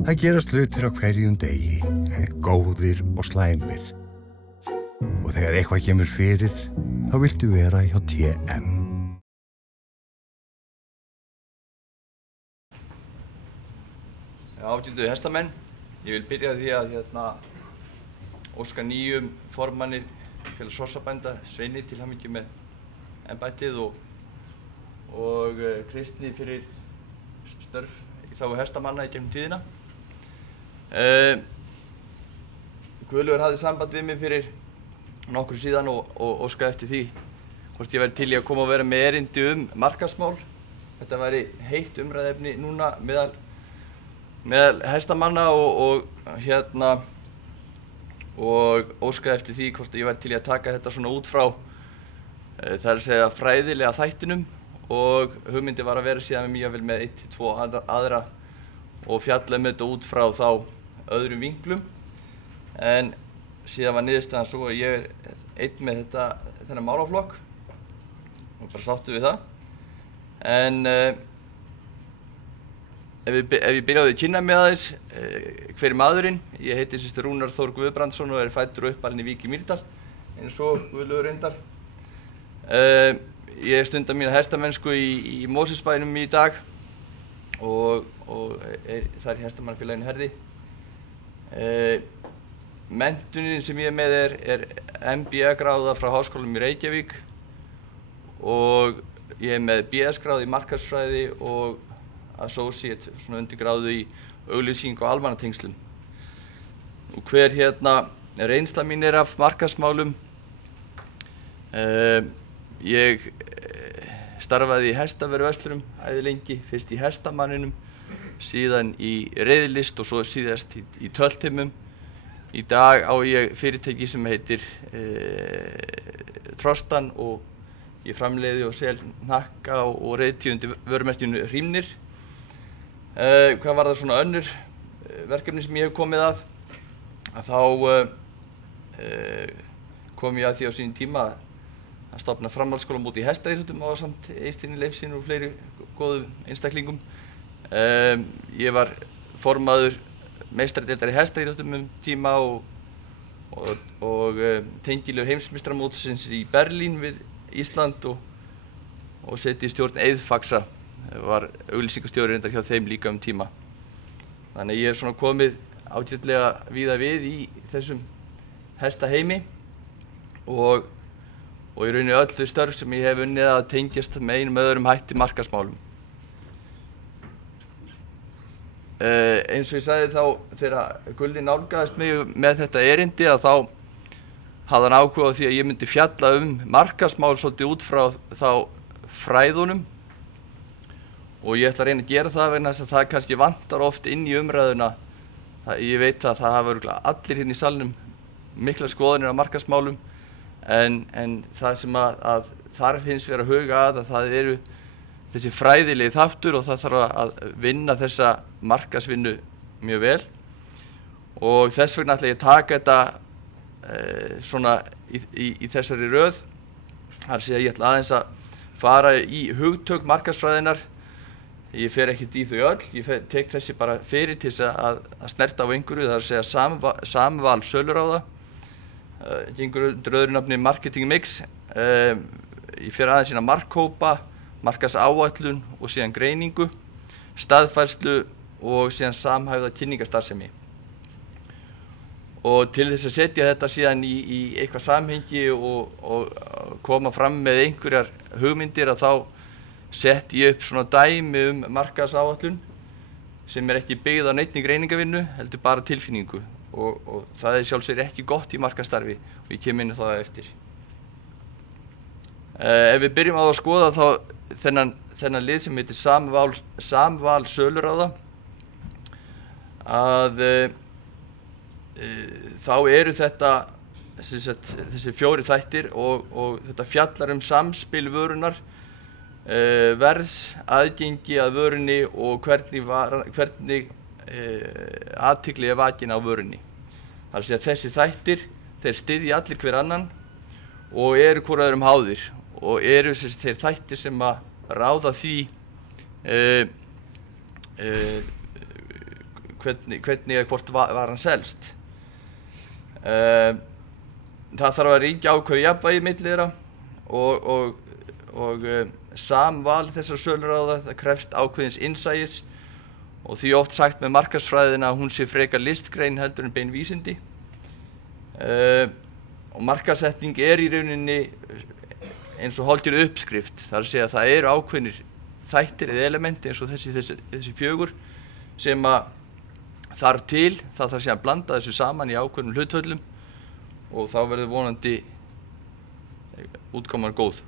Það gerast hlutir á hverjum degi, góðir og slæmir. Og þegar eitthvað kemur fyrir, þá viltu vera hjá TM. Ágætu hestamenn, ég vil byrja því að óska nýjum formanni félags hrossabænda, Sveini, til hamingju með embættið og Kristni fyrir störf í þágu hestamanna í gegnum tíðina. Guðlaugur hafði samband við mig fyrir nokkru síðan og óskaði eftir því hvort ég væri til í að koma og vera með erindi markaðsmál. Þetta væri heitt umræðuefni núna meðal hestamanna og óskaði eftir því hvort ég væri til í að taka þetta svona út frá það er að segja fræðilega þættinum, og hugmyndi var að vera síðan með með 1-2 aðra og fjalla þetta út frá þá öðrum vinklum. En síðan var niðurstaðan svo að ég einn með þennan málaflokk og bara sáttu við það. En ef ég byrjaði að kynna mig aðeins hver maðurinn, ég heiti Rúnar Þór Guðbrandsson og er fæddur og uppalinn í Vík í Mýrdal, eins og Guðlaugur reyndar. Ég stunda mína hestamennsku í Mosfellsbænum í dag og þar í hestamannafélaginu Herði. Menntunin sem ég er með er MBA-gráða frá Háskólanum í Reykjavík og ég er með BS-gráðu í markaðsfræði og associate, svona undirgráðu í auglýsingu og almannatengslum. Og hver reynsla mín er af markaðsmálum. Ég starfaði í hestaverðverslurum æði lengi, fyrst í hestamanninum, síðan í reiðlist og svo síðast í töltimum. Í dag á ég fyrirtæki sem heitir Trostan og ég framleiði og sel hnakka og reiðtíðundi vörumerkinu Hrímnir. Hvað var það svona önnur verkefni sem ég hef komið að þá kom ég að því á sínum tíma að stofna framhaldsskólamót í hestaíþróttum ásamt Eystini Leifssyni og fleiri góðum einstaklingum. Ég var formaður meistaradeildar í hestaíþróttum tíma og tengilegur heimsmeistaramótsins í Berlín við Ísland og seti í stjórn Eiðfaxa, var auglýsingastjóri reyndar hjá þeim líka tíma. Þannig að ég er svona komið ágætlega víða við í þessum hestaheimi og í rauninni öll þau störf sem ég hef unnið að tengjast með einum öðrum hætti markaðsmálum. Eins og ég sagði þá þegar Gulli nálgaðist mig með þetta erindi að þá hafði hann áhuga á því að ég myndi fjalla markaðsmál svolítið út frá þá fræðunum og ég ætla að reyna að gera það vegna þess að það kannski vantar oft inn í umræðuna. Ég veit að það hafa örugglega allir hérna í salnum miklar skoðanir á markaðsmálum en það sem að þarf hins vegar að huga að það eru þessi fræðilegi þáttur og það þarf að vinna þessa markaðsvinnu mjög vel og þess vegna ætla ég að taka þetta svona í þessari röð. Það er að segja ég ætla aðeins að fara í hugtök markaðsfræðinnar. Ég fer ekkert í þau öll, ég tek þessi bara fyrir til þess að snerta á einhverju, það er að segja samval söluráða. Gengur undir öðru nafni marketing mix. Ég fer aðeins inn á markhópa, markaðsáætlun og síðan greiningu, staðfærslu og síðan samhæfða kynningarstarfsemi. Og til þess að setja þetta síðan í eitthvað samhengi og koma fram með einhverjar hugmyndir að þá sett ég upp svona dæmi markaðsáætlun sem er ekki byggð á neinni greiningavinnu, heldur bara tilfinningu og það er sjálfsögðu ekki gott í markaðsstarfi og ég kem inn á það eftir. Ef við byrjum á að skoða þá þennan lið sem heitir samval söluráða að þá eru þetta þessi fjóri þættir og þetta fjallar samspil vörunar, verðs, aðgengi að vörunni og hvernig athygli er vakin á vörunni. Það er að segja þessi þættir, þeir styðja allir hver annan og eru hvor öðrum háðir og eru þeir þættir sem að ráða því hvernig eða hvort varan selst. Það þarf að ríkja ákveðið jafnvægi milli þeirra og samval þessara söluráða það krefst ákveðins innsæis og því oft sagt með markaðsfræðina að hún sé frekar listgrein heldur en bein vísindi. Og markaðssetning í rauninni eins og hálfgerð uppskrift, þar að segja að það eru ákveðnir þættir eða elementi eins og þessi 4 sem að þarf til, það þarf síðan að blanda þessu saman í ákveðnum hlutvöllum og þá verður vonandi útkoman góð.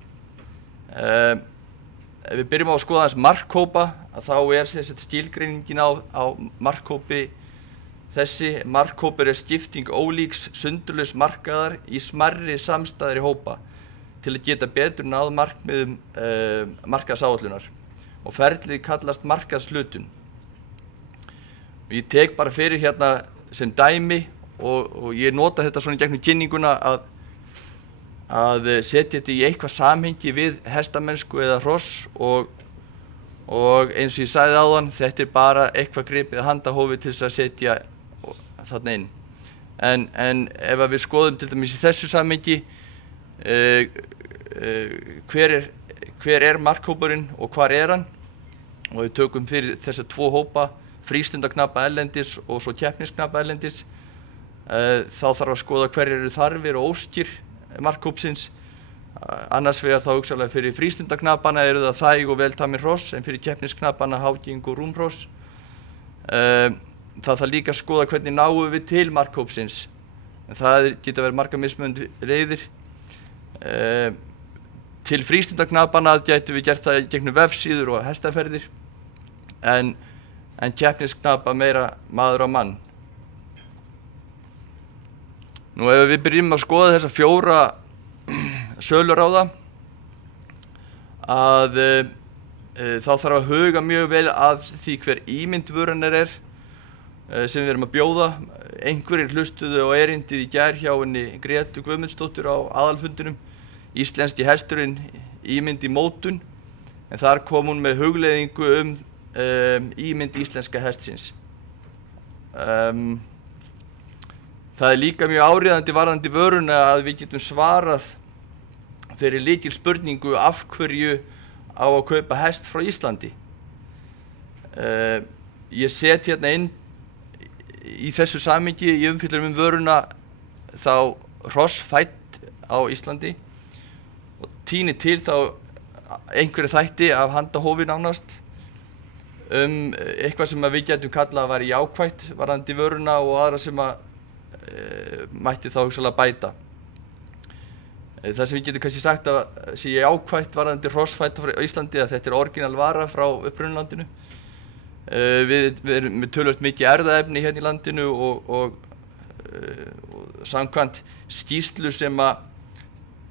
Ef við byrjum á að skoða aðeins markhópa, að þá skilgreiningin á markhópi þessi. Markhópur skipting ólíks sundurlaus markaðar í smærri samstæðari hópa til að geta betur náð markmiðum markaðsáætlunar og ferlið kallast markaðshlutun. Ég tek bara fyrir hérna sem dæmi og ég nota þetta svona gegnum kynninguna að setja þetta í eitthvað samhengi við hestamennsku eða hross og eins og ég sagði áðan, þetta bara eitthvað gripið handahófi til þess að setja þarna inn. En ef við skoðum til dæmis í þessu samhengi hver markhópurinn og hvar hann og við tökum fyrir þessa 2 hópa frístundaknappa erlendis og svo keppnisknappa erlendis, þá þarf að skoða hverjar eru þarfir og óskir markhópsins. Annars vegar þá hugsanlega fyrir frístundaknappana eru það þæg og veltamir hross en fyrir keppnisknappana háging og rúmhross. Það þarf líka að skoða hvernig náum við til markhópsins. Það geta verið margar mismunandi leiðir. Til frístundaknappana gætum við gert það gegnum vefsíður og hestaferðir en keppnisknappa meira maður á mann. Nú ef við byrjum að skoða þessa 4 söluráða að þá þarf að huga mjög vel að því hver ímynd vörunar sem við erum að bjóða. Einhverjir hlustuðu á erindið í gær hjá henni Grétu Guðmundsdóttur á aðalfundinum, Íslenski hesturinn, ímynd í mótun, en þar kom hún með hugleiðingu ímynd íslenska hestsins. Það líka mjög áríðandi varðandi vöruna að við getum svarað fyrir lykilspurningu af hverju á að kaupa hest frá Íslandi. Ég set hérna inn í þessu samhengi í umfjöllun vöruna þá hross fædd á Íslandi og tíni til þá einhverju þætti af handahófi nánast eitthvað sem við getum kallað að vera jákvætt varðandi vöruna og aðra sem mætti þá hugsanlega bæta. Það sem við getum kannski sagt að sé jákvætt varðandi hrossfædda frá Íslandi að þetta orginal vara frá upprunalandinu. Við erum með töluvert mikið erfðaefni hérna í landinu og samkvæmt skýrslu sem að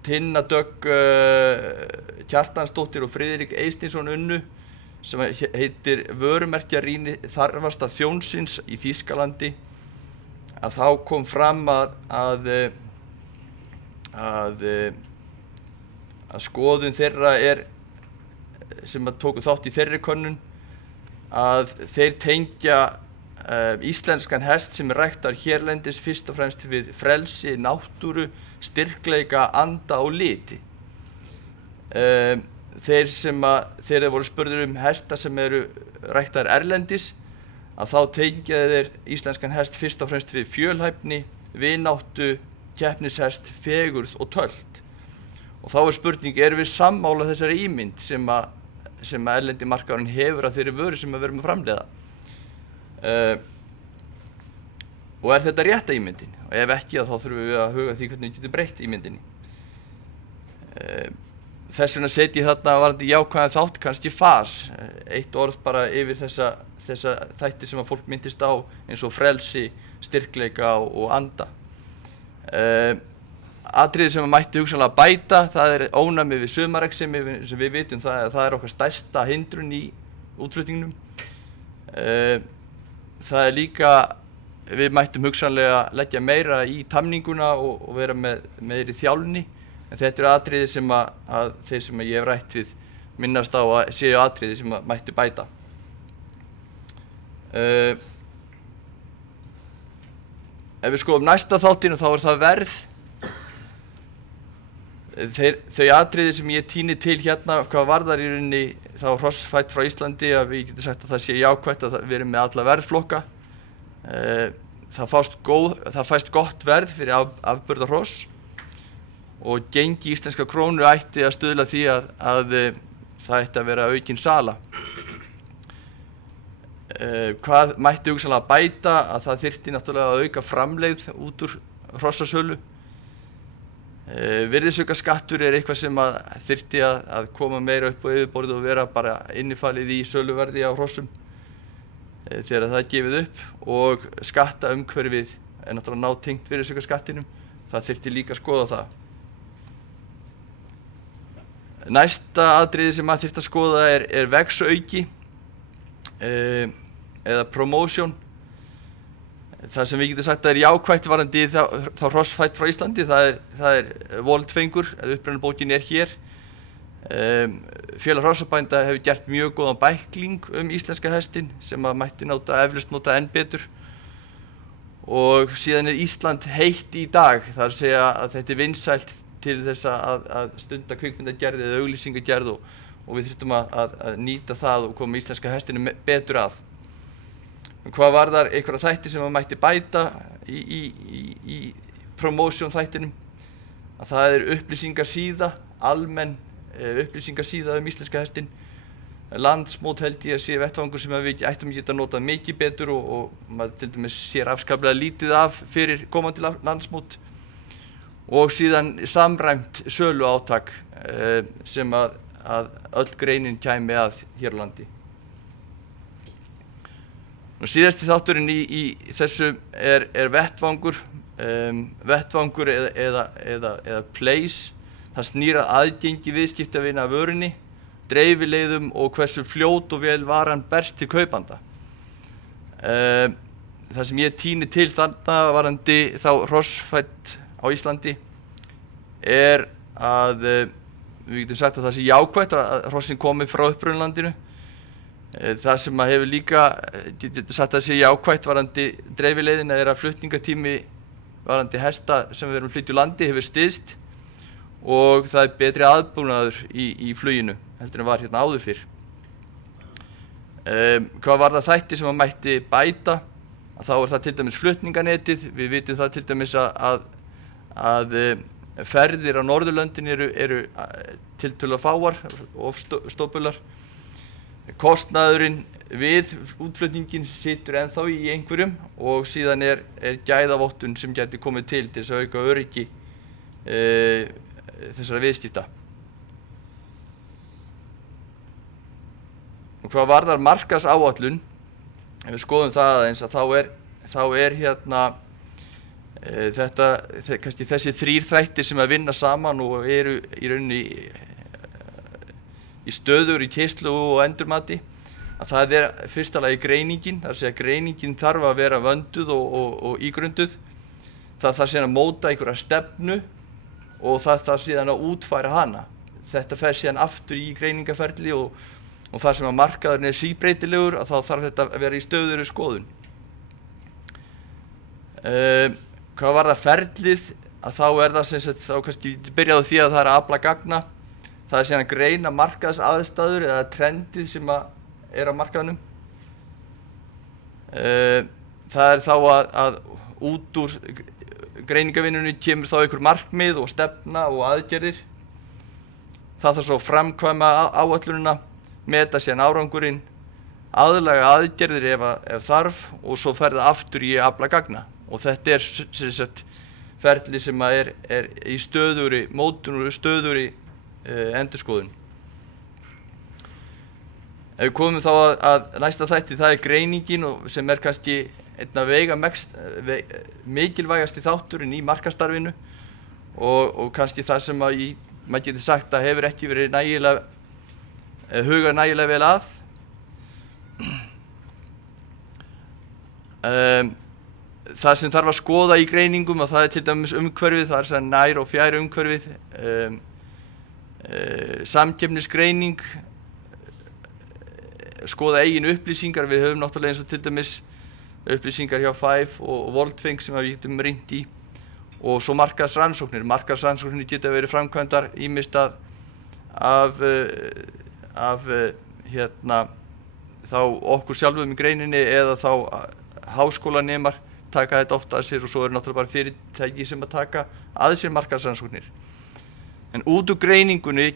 Tinna Dögg Kjartansdóttir og Friðrik Eystinsson unnu sem heitir Vörumerkjarýni þarfasta þjónsins í Þýskalandi, að þá kom fram að skoðun þeirra sem tóku þátt í þeirri könnun að þeir tengja íslenskan hest sem ræktar hérlendis fyrst og fremst við frelsi, náttúru, styrkleika, anda og liti. Þegar þeir voru spurðir hesta sem eru ræktaðir erlendis að þá tengja þeir íslenskan hest fyrst og fremst við fjölhæfni, vináttu, keppnishest, fegurð og tölt. Og þá spurning, erum við sammála þessari ímynd sem erlendi markaðurinn hefur að þeirri vöru sem við erum að framleiða? Og þetta rétta ímyndin? Og ef ekki, þá þurfum við að huga því hvernig við getum breytt ímyndinni. Þess vegna setjum ég þarna varðandi jákvæðan þátt, kannski fas, eitt orð bara yfir þessa þætti sem að fólk myndist á eins og frelsi, styrkleika og anda. Atriði sem að mætti hugsanlega bæta, það ónæmi við sumareksemi sem við vitum það okkar stærsta hindrun í útflutningnum. Það líka, við mættum hugsanlega leggja meira í tamninguna og vera með meiri þjálfni. En þetta atriði sem að þeir sem ég hef rætt við minnast á að séu atriði sem að mætti bæta. Ef við skoðum næsta þáttinn þá það verð. Þau atriði sem ég tíni til hérna hvað varðar í rauninni þá hrossfætt frá Íslandi að við getum sagt að það sé jákvætt að við erum með alla verðflokka. Það fæst gott verð fyrir afburðahross og gengi íslenska krónu ætti að stuðla því að það ætti að vera aukin sala. Hvað mætti hugsanlega bæta að það þyrfti náttúrulega að auka framlegð út úr hrossasölu. Virðisaukaskattur eitthvað sem þyrfti að koma meira upp á yfirborðið og vera bara innifalið í söluverði á hrossum þegar það er gefið upp og skattaumhverfið náttúrulega nátengt virðisaukaskattinum. Það þyrfti líka að skoða það. Næsta atriði sem maður þyrfti að skoða er vegsauki eða promotion. Það sem við getum sagt að jákvætt varðandi þá hrossfætt frá Íslandi, það er Voldfengur, upprunabókin hér. Félag hrossabænda hefur gert mjög góðan bækling íslenska hestinn sem mætti eflaust nota enn betur. Og síðan Ísland heitt í dag, það að segja að þetta vinsælt til þess að stunda kvikmyndagerð eða auglýsingagerð og við þurftum að nýta það og koma íslenska hestinu betur að. Hvað varðar einhverja þætti sem mætti bæta í promotion þættinum, að það upplýsingasíða, almenn upplýsingasíða íslenska hestinn. Landsmót held ég að sé vettvangur sem við ættum að geta notað mikið betur og maður til dæmis sér afskaplega lítið af fyrir komandi landsmót. Og síðan samræmt söluátak sem að öll greinin kæmi að hér á landi. Síðasti þátturinn í þessu er vettvangur. Vettvangur eða place. Það snýr að aðgengi viðskiptavina af vörunni, dreifileiðum og hversu fljót og vel varan berst til kaupanda. Það sem ég tíni til þarna varðandi þá hrossfætt á Íslandi er að við getum sagt að það sé jákvætt að hrossin komi frá upprunalandinu. Það sem hefur líka, getur sagt að það sé jákvætt varðandi dreifileiðina er að flutningatími varðandi hesta sem við erum að flytja úr landi hefur styst og það er betri aðbúnaður í fluginu heldur en var hérna áður fyrr. Hvað var það þætti sem mætti bæta? Þá er það til dæmis flutninganetið. Við vitum það til dæmis að ferðir á Norðurlöndin eru tiltölulega fáar og stópular. Kostnaðurinn við útflutningin situr ennþá í einhverjum og síðan er gæðavottun sem gæti komið til þess að auka öryggi þessara viðskipta. Og hvað varðar markaðsáætlun, ef við skoðum það aðeins að þá er hérna kannski þessi þrír þættir sem að vinna saman og eru í rauninni í stöður í keyrslu og endurmati, að það er fyrsta lagi greiningin, það er að segja greiningin þarf að vera vönduð og ígrunduð. Það þarf síðan að móta einhverja stefnu og það þarf síðan að útfæra hana. Þetta fer síðan aftur í greiningaferli og þar sem að markaðurinn er síbreytilegur að þá þarf þetta að vera í stöðugri skoðun. Hvað var það ferlið? Að þá er það sem sagt, þá kannski byrjaði því að það er að afla gagna. Það er síðan að greina markaðsaðstæður eða trendið sem er á markaðnum. Það er þá að út úr greiningavinnunni kemur þá einhver markmið og stefna og aðgerðir. Það þarf svo að framkvæma áætlunina, meta síðan árangurinn, aðlaga aðgerðir ef þarf og svo fer það aftur í að afla gagna. Og þetta er sem sagt ferli sem er í stöðugri mótun og stöðugri endurskoðun. Ef við komum þá að næsta þætti, það er greiningin sem er kannski einna mikilvægasti þátturinn í markaðsstarfinu og kannski það sem maður getur sagt að hefur ekki verið hugað nægilega vel að. Það sem þarf að skoða í greiningum og það er til dæmis umhverfið, það er sem nær og fjær umhverfið, samkeppnisgreining, skoða eigin upplýsingar. Við höfum náttúrulega eins og til dæmis upplýsingar hjá Five og Voltfing sem við getum rýnt í, og svo markaðsrannsóknir. Markaðsrannsóknir geta verið framkvæmdar ýmist af þá okkur sjálfum í greininni eða þá háskólanemar taka þetta oft að sér, og svo eru náttúrulega bara fyrirtæki sem að taka að sér markaðsrannsóknir. En út úr greiningunni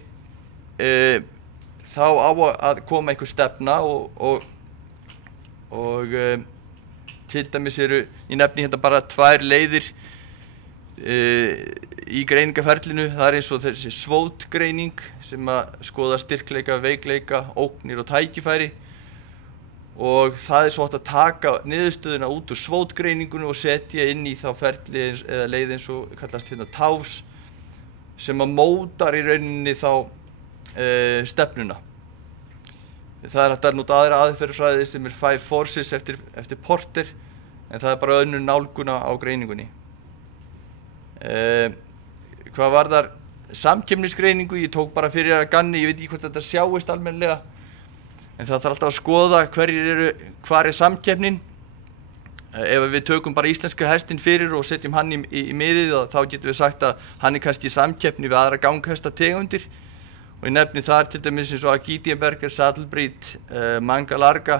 þá á að koma einhver stefna og til dæmis ég nefni hérna bara 2 leiðir í greiningaferlinu. Það eins og þessi SWOT-greining sem að skoða styrkleika, veikleika, ógnir og tækifæri, og það svo hægt að taka niðurstöðuna út úr SWOT-greiningunni og setja inn í þá ferli eða leið eins og kallast hérna TAWS, sem að mótar í rauninni þá stefnuna. Það hægt að nota aðra aðferðafræði sem 5 Forces eftir Porter, en það bara önnur nálgun á greiningunni. Hvað varðar samkeppnisgreiningu, ég tók bara fyrir að ganni, ég veit ekki hvort þetta sjáist almennilega, en það þarf alltaf að skoða hvar samkeppnin. Ef við tökum bara íslenska hestinn fyrir og setjum hann í miðið, þá getum við sagt að hann kannski í samkeppni við aðra ganghestategundir, og ég nefni þar til dæmis eins og Agitienberger, Saddlebreed, Manga Larga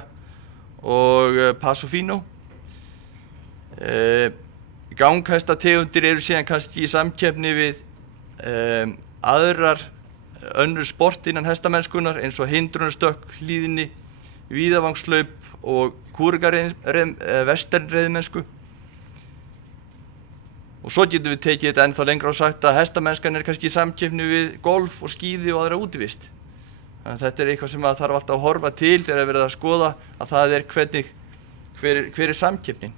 og Paso Fino. Ganghestategundir eru síðan kannski í samkeppni við önnur sport innan hestamennskunnar eins og hindrunarstökk, hlíðni, víðavangslaup og westernreiðmennsku. Og svo getum við tekið þetta ennþá lengra og sagt að hestamennskan kannski í samkeppni við golf og skíði og aðra útivist. Þannig að þetta eitthvað sem að þarf alltaf að horfa til þegar verið að skoða að það hver samkeppnin.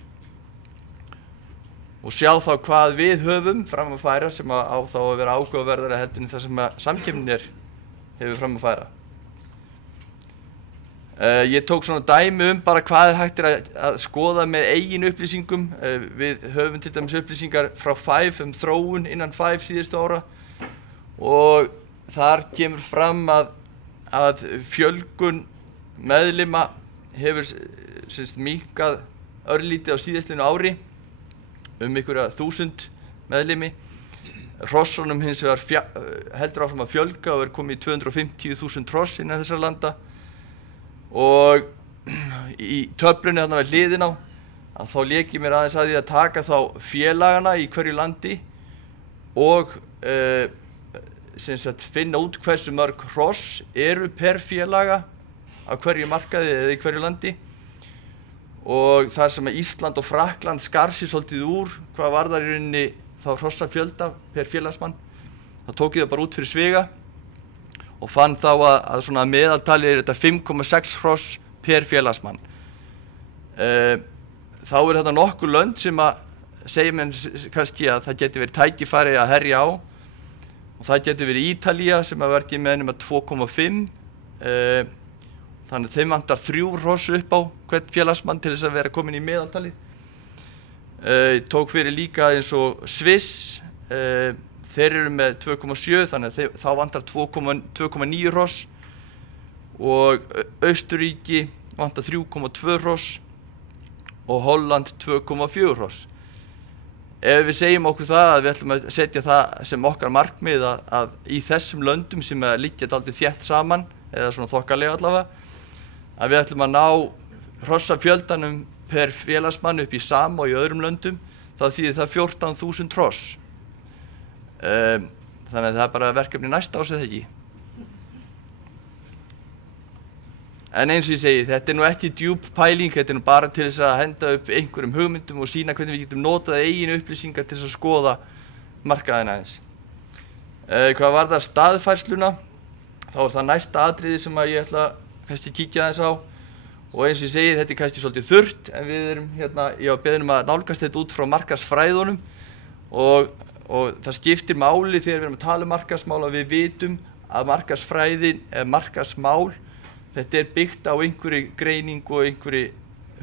Og sjá þá hvað við höfum fram að færa sem á þá að vera áhugaverðara heldur en það sem samkeppnin hefur fram að færa. Ég tók svona dæmi bara hvað hægt að skoða með eigin upplýsingum. Við höfum til dæmis upplýsingar frá Five þróun innan Five síðustu ára, og þar kemur fram að fjölgun meðlima hefur minnkað örlítið á síðastliðnu ári einhverja 1000 meðlimi. Hrossunum hins vegar heldur áfram að fjölga og komið í 250.000 hross innan þessara landa. Og í töflunni þarna við hliðin á, þá lék ég mér aðeins að því að taka þá félagana í hverju landi og finna út hversu mörg hross eru per félaga á hverju markaði eða í hverju landi. Og þar sem að Ísland og Frakkland skar sig svolítið úr hvað varðar í rauninni þá hrossafjölda per félagsmann, þá tók ég það bara út fyrir sviga og fann þá að svona meðaltali þetta 5,6 hross per félagsmann. Þá þetta nokkur lönd sem að segja mér kannski að það geti verið tækifæri að herja á, og það geti verið Ítalía sem að verki með 2,5. Þannig að þeim vantar 3 hross upp á hvern félagsmann til þess að vera komin í meðaltalið. Ég tók fyrir líka eins og Sviss, þeir eru með 2,7, þannig að þá vantar 2,9 hross, og Austurríki vantar 3,2 hross og Holland 2,4 hross. Ef við segjum okkur það að við ætlum að setja það sem okkar markmið að í þessum löndum sem liggja dálítið þétt saman, eða svona þokkalega allavega, að við ætlum að ná hrossafjöldanum per félagsmann upp í sama og í öðrum löndum, þá þýðir það 14.000 hross. Þannig að það bara verkefni næsta ás eða ekki. En eins og ég segi, þetta nú ekki djúp pæling, þetta nú bara til þess að henda upp einhverjum hugmyndum og sýna hvernig við getum notað eigin upplýsingar til þess að skoða markaðina aðeins. Hvað varðar staðfærsluna, þá það næsta atriði sem að ég ætla kannski kíkja aðeins á, og eins og ég segi, þetta kannski svolítið þurrt, en við erum ég var beðinn að nálgast þetta út frá markaðsfræðunum, og það skiptir máli þegar við erum að tala um markaðsmál að við vitum að markaðsfræðin eða markaðsmál, þetta byggt á einhverju greiningu og einhverju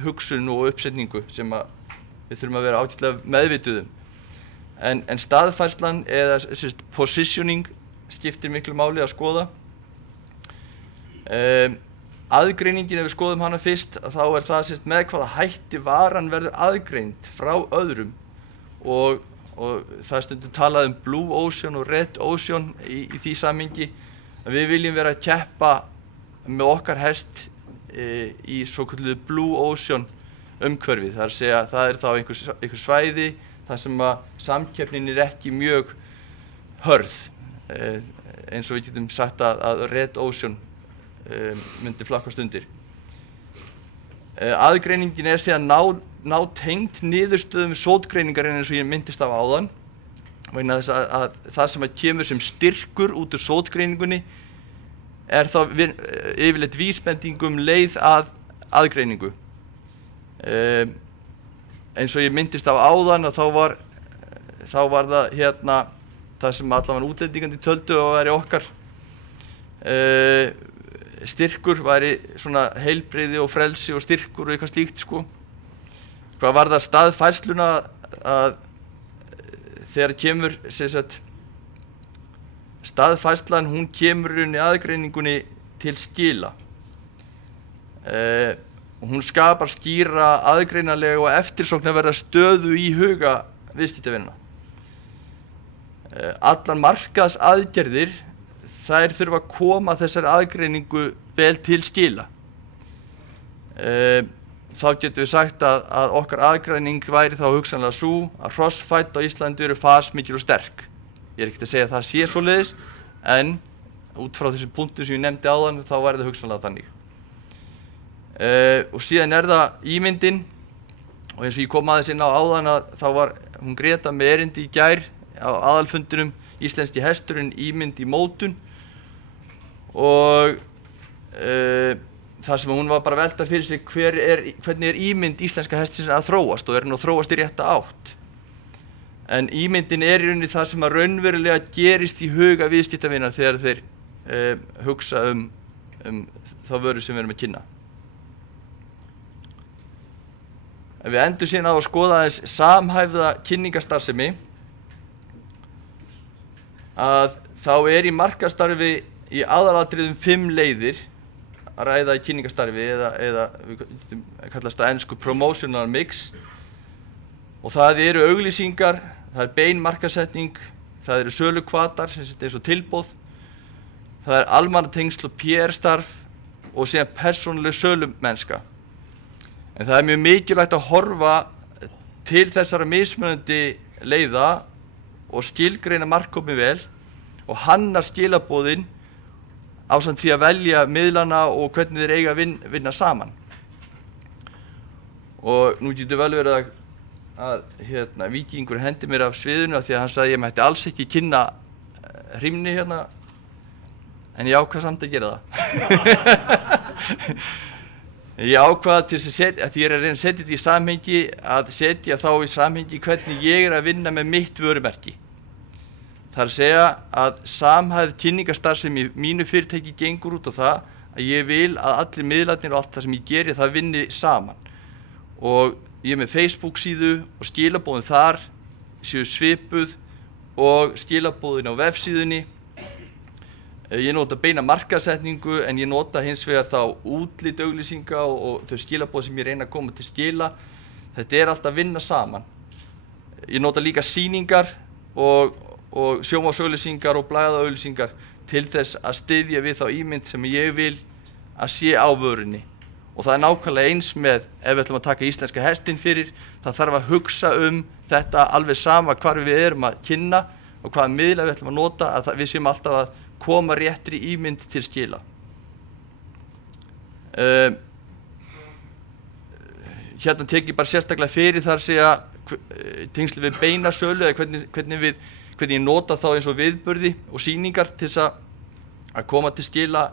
hugsun og uppsetningu sem við þurfum að vera ágætlega meðvituð um. En staðfærslan eða positioning skiptir miklu máli að skoða. Aðgreiningin, ef við skoðum hana fyrst, þá það sérst með hvaða hætti varan verður aðgreind frá öðrum og það stundum talað Blue Ocean og Red Ocean í því samhengi. Við viljum vera að keppa með okkar hest í svokölluðu Blue Ocean umhverfi. Það að segja, það þá einhver svæði þar sem að samkeppnin ekki mjög hörð, eins og við getum sagt að Red Ocean myndi flakkast undir. Aðgreiningin síðan ná tengd niðurstöðum sótgreiningarinn eins og ég myndist af áðan, vegna þess að það sem kemur sem styrkur út úr sótgreiningunni þá yfirleitt vísbendingum leið að aðgreiningu. Eins og ég myndist af áðan að þá var það það sem allavega útlendingandi töldu að væri okkar styrkur, væri svona heilbrigði og frelsi og styrkur og eitthvað slíkt sko. Hvað var það staðfærsluna að þegar kemur staðfærslan, hún kemur í aðgreiningunni til skila. Hún skapar skýra, aðgreinanlega og eftirsóknarverða stöðu í huga viðskiptavinna. Allar markaðsaðgerðir, þær þurfa að koma þessari aðgreiningu vel til skila. Þá getum við sagt að okkar aðgreining væri þá hugsanlega sú að hrossfædd á Íslandi eru fasmikil og sterk. Ég ekki að segja að það sé svoleiðis, en út frá þessum punktum sem ég nefndi áðan, þá væri það hugsanlega þannig. Og síðan það ímyndin, og eins og ég kom aðeins inn á áðan að þá var hún Greta með erindi í gær á aðalfundinum Íslenski hesturinn ímynd í mótun og þar sem hún var bara að velta fyrir sig hvernig ímynd íslenska hestsins að þróast og hún að þróast í rétta átt. En ímyndin í rauninni það sem að raunverulega gerist í huga viðskiptavina þegar þeir hugsa þá vöru sem við erum að kynna. Ef við endur síðan á að skoða aðeins samhæfða kynningarstarfsemi, að þá í markaðsstarfi í aðalatriðum 5 leiðir að ræða í kynningarstarfi eða við kallast það ensku promotional mix, og það eru auglýsingar, það bein markaðssetning, það eru söluhvatar eins og tilboð, það almannatengsl og PR-starf og síðan persónuleg sölumennska. En það mjög mikilvægt að horfa til þessara mismunandi leiða og skilgreina markhópinn vel og hanna skilaboðin ásamt því að velja miðlana og hvernig þeir eiga að vinna saman. Og nú getur vel verið að Víkingur hendi mér af sviðinu af því að hann sagði að ég mætti alls ekki kynna hrímni en ég ákvað samt að gera það. Ég ákvað til að ég að reyna að setja þetta í samhengi, að setja þá í samhengi hvernig ég að vinna með mitt vörumerki. Það að segja að samhæfð kynningarstarfsemi í mínu fyrirtæki gengur út á það að ég vil að allir miðlarnir og allt það sem ég geri það vinni saman. Og ég með Facebook síðu og skilabóðin þar séu svipuð og skilabóðin á vefsíðunni. Ég nota beina markaðssetningu en ég nota hins vegar þá útlit auglýsinga og þau skilabóð sem ég reyna að koma til skila. Þetta alltaf að vinna saman. Ég nota líka sýningar og sjónvarpsauglýsingar og blaðaauglýsingar til þess að styðja við þá ímynd sem ég vil að sé á vörunni. Og það nákvæmlega eins með ef við ætlum að taka íslenska hestinn fyrir, það þarf að hugsa þetta alveg sama hvar við erum að kynna og hvaða miðla við ætlum að nota, að við séum alltaf að koma réttri ímynd til skila. Hérna tek ég bara sérstaklega fyrir þar að segja tengsli við beina sölu eða hvernig ég nota þá eins og viðburði og sýningar til þess að koma til skila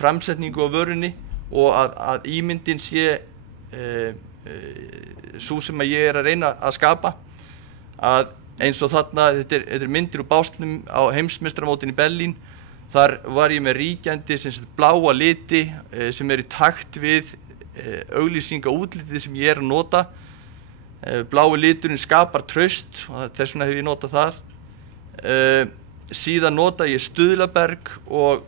framsetningu á vörunni og að ímyndin sé sú sem ég að reyna að skapa. Að eins og þarna, þetta myndir úr básnum á heimsmeistaramótinu í Berlín, þar var ég með ríkjandi bláa liti sem í takt við auglýsingaútlitið sem ég að nota. Blái liturinn skapar traust og þess vegna hef ég notað það. Síðan nota ég stuðlaberg og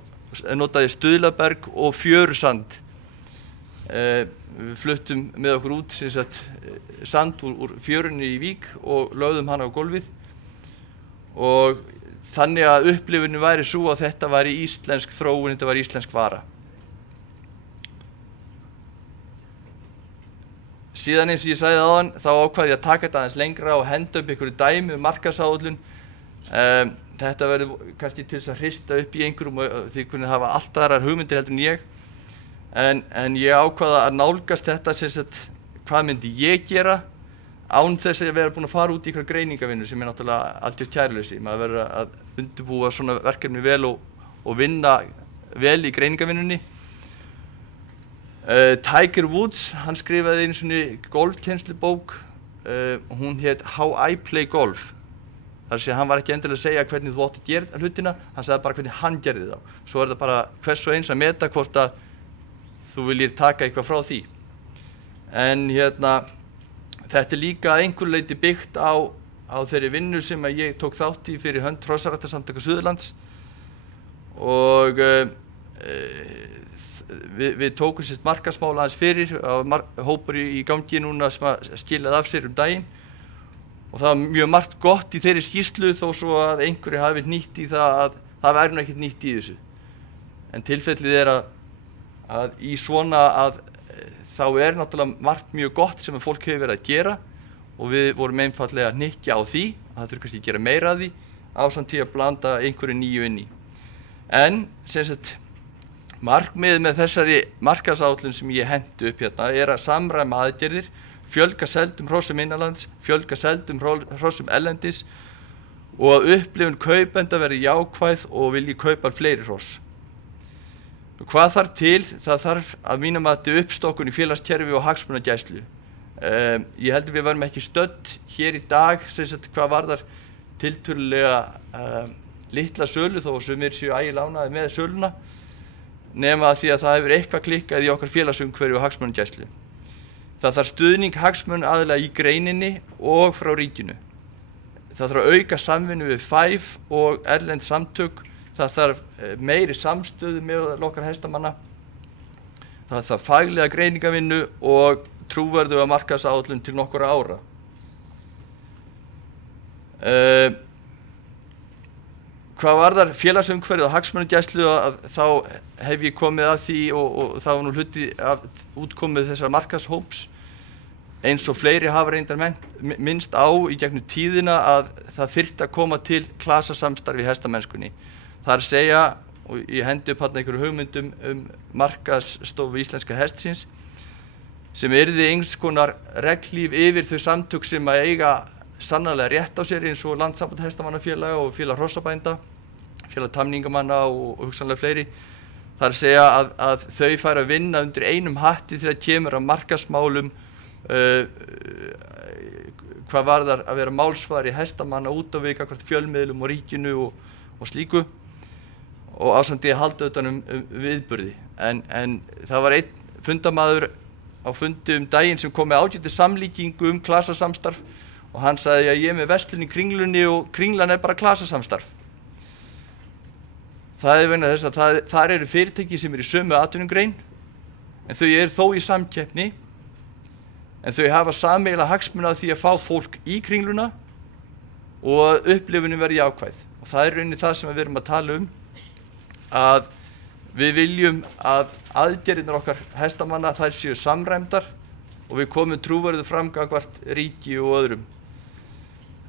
notaði stuðlaberg og fjörusand. Við fluttum með okkur út sand úr fjörunni í Vík og lögðum hana á gólfið, og þannig að upplifunin væri svo að þetta væri íslensk þróun, þetta væri íslensk vara. Síðan eins og ég sagði áðan, þá ákvað ég að taka þetta aðeins lengra og henda upp einhverju dæmi markaðsáætlun. Þetta verður kannski til þess að hrista upp í einhverjum og þið kunni hafa allt aðrar hugmyndir heldur en ég. En ég ákvaða að nálgast þetta hvað myndi ég gera án þess að ég vera búinn að fara út í einhverja greiningavinnu sem náttúrulega algjört kæruleysi. Maður verður að undirbúa svona verkefni vel og vinna vel í greiningavinnunni. Tiger Woods, hann skrifaði einu svona golfkennslubók, hún hét How I Play Golf. Þar að segja, hann var ekki endilega að segja hvernig þú átt að gera hlutina, hann sagði bara hvernig hann gerði þá. Svo það bara hvers og eins að meta hvort að þú viljir taka eitthvað frá því. En þetta líka að einhverju leyti byggt á þeirri vinnu sem að ég tók þátt í fyrir hönd Hrossaræktarsamtaka Suðurlands, og við tókum markaðsmál aðeins fyrir, hópur í gangi núna sem að skilaði af sér daginn. Og það var mjög margt gott í þeirri skýrslu, þó svo að einhverju hafi nýtt í það að það væri ekkert nýtt í þessu. En tilfellið að í svona þá náttúrulega margt mjög gott sem að fólk hefur verið að gera, og við vorum einfaldlega að hnykkja á því, að það þurfi kannski að gera meira af því, ásamt því að blanda einhverju nýju inn í. En markmiðið með þessari markaðsáætlun sem ég hendi upp að samræma aðgerðir, fjölga seldum hrossum innanlands, fjölga seldum hrossum erlendis, og að upplifun kaupenda verði jákvæð og vilji kaupa fleiri hross. Hvað þarf til? Það þarf að mínu mati uppstokkun í félagskerfi og hagsmunagæslu. Ég held að við varum ekki stödd hér í dag, hvað varðar tiltölulega litla sölu, þó sumir séu ægilega ánægðir með söluna, nema því að það hefur eitthvað klikkað í okkar félagsumhverfi og hagsmunagæslu. Það þarf stuðning hagsmunaaðila í greininni og frá ríkinu. Það þarf að auka samvinnu við FÆF og erlend samtök. Það þarf meiri samstöðu með okkar hestamanna. Það þarf faglega greiningavinnu og trúverðuga markaðsáætlun til nokkurra ára. Hvað varðar félagsumhverfið og hagsmunagæslu, þá hef ég komið að því, og það var nú hluti af útkomið þessar markaðshóps, eins og fleiri hafa reyndar minnst á í gegnum tíðina, að það þyrfti að koma til klasasamstarf í hestamennskunni. Það að segja, og ég hendi upp einhverju hugmyndum markaðsstofu íslenska hestsins, sem yrði eins konar reglíf yfir þau samtök sem að eiga sannarlega rétt á sér, eins og Landssamband hestamannafélaga og félag hrossabænda, félag tamningamanna og hugsanlega fleiri. Það að segja að þau færu að vinna undir einum hatti þegar kemur að markaðsmálum, hvað varðar að vera málsvari hestamanna út á við gagnvart fjölmiðlum og ríkinu og slíku, og ásamt því að halda utan viðburði. En það var einn fundamaður á fundi daginn sem kom með ágætis samlíkingu klasasamstarf, og hann sagði að ég er með verslun í Kringlunni og Kringlan bara klasasamstarf. Það vegna þess að þar eru fyrirtæki sem eru í sömu atvinnugrein, en þau eru þó í samkeppni, en þau hafa sameiginlega hagsmuni af því að fá fólk í Kringluna og að upplifunin verði jákvæð. Og það er rauninni það sem við erum að tala að við viljum að aðgerðirnar okkar hestamanna þær séu samræmdar og við komum trúverðu fram gagnvart ríki og öðrum.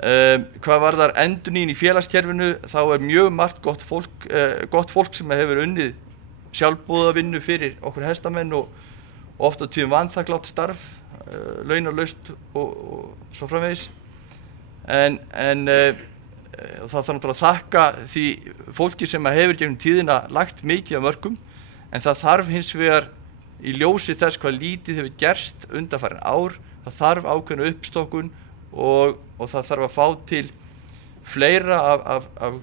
Hvað varðar endurnýjun í félagskerfinu, þá er mjög margt gott fólk sem hefur unnið sjálfboðavinnu fyrir okkur hestamenn og oft á tíðum vanþakklátt starf, launalaust og svo framvegis. En það þarf náttúrulega að þakka því fólki sem hefur gegnum tíðina lagt mikið af mörkum, en það þarf hins vegar í ljósi þess hvað lítið hefur gerst undanfarin ár, það þarf ákveðna uppstokkun og það þarf að fá til fleira af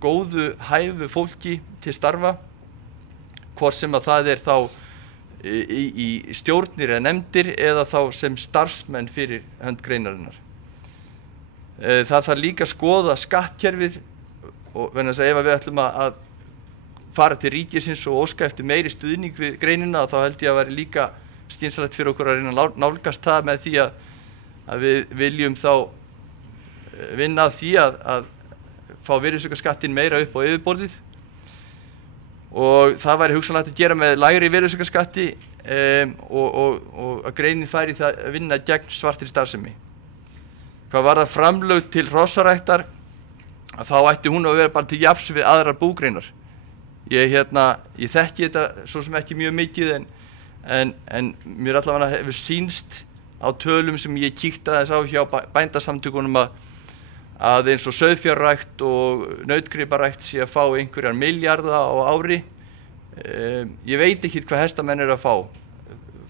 góðu, hæfu fólki til starfa, hvort sem að það er þá í stjórnir eða nefndir eða þá sem starfsmenn fyrir hönd greinarinnar. Það þarf líka að skoða skattkerfið, og vegna þess að ef við ætlum að fara til ríkisins og óska eftir meiri stuðning við greinina, þá held ég að væri líka skynsamlegt fyrir okkur að reyna að nálgast það með því að við viljum þá vinna að því að fá virðisaukaskattinn meira upp á yfirborðið, og það væri hugsanlegt að gera með lægri virðisaukaskatti og að greinin færi það að vinna gegn svartri starfsemi. Hvað varðar framlög til hrossaræktar, þá ætti hún að vera bara til jafns við aðrar búgreinar. Ég þekki þetta svo sem ekki mjög mikið, en mér allavega hefur sýnst á tölum sem ég kíkti aðeins á hjá bændasamtökunum að eins og sauðfjárrækt og nautgriparækt sé að fá einhverjar milljarða á ári. Ég veit ekki hvað hestamenn að fá